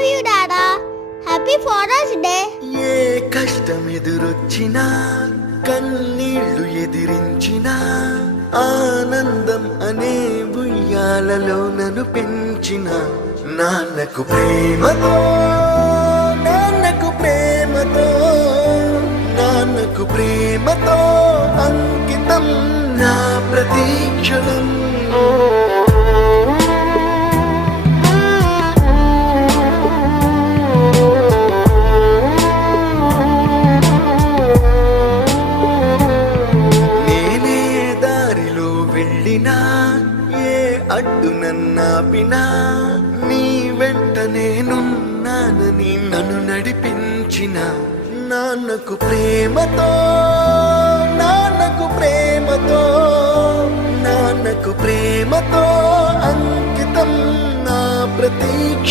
Love you డాడా. Happy father's day. ఏ కష్టం ఎదురొచ్చినా కన్నీళ్లు ఎదిరించినా ఆనందం అనే ఉయ్యాలలో నన్ను పెంచిన నాన్నకు ప్రేమతో నాన్నకు ప్రేమతో నాన్నకు ప్రేమతో అంకితం నా ప్రతీక్షణం. వెళ్ళినా ఏ అడ్డు నన్నాపినా నీ వెంట నేనున్నానని నన్ను నడిపించిన నాన్నకు ప్రేమతో నాన్నకు ప్రేమతో నాన్నకు ప్రేమతో అంకితం నా ప్రతీక్ష.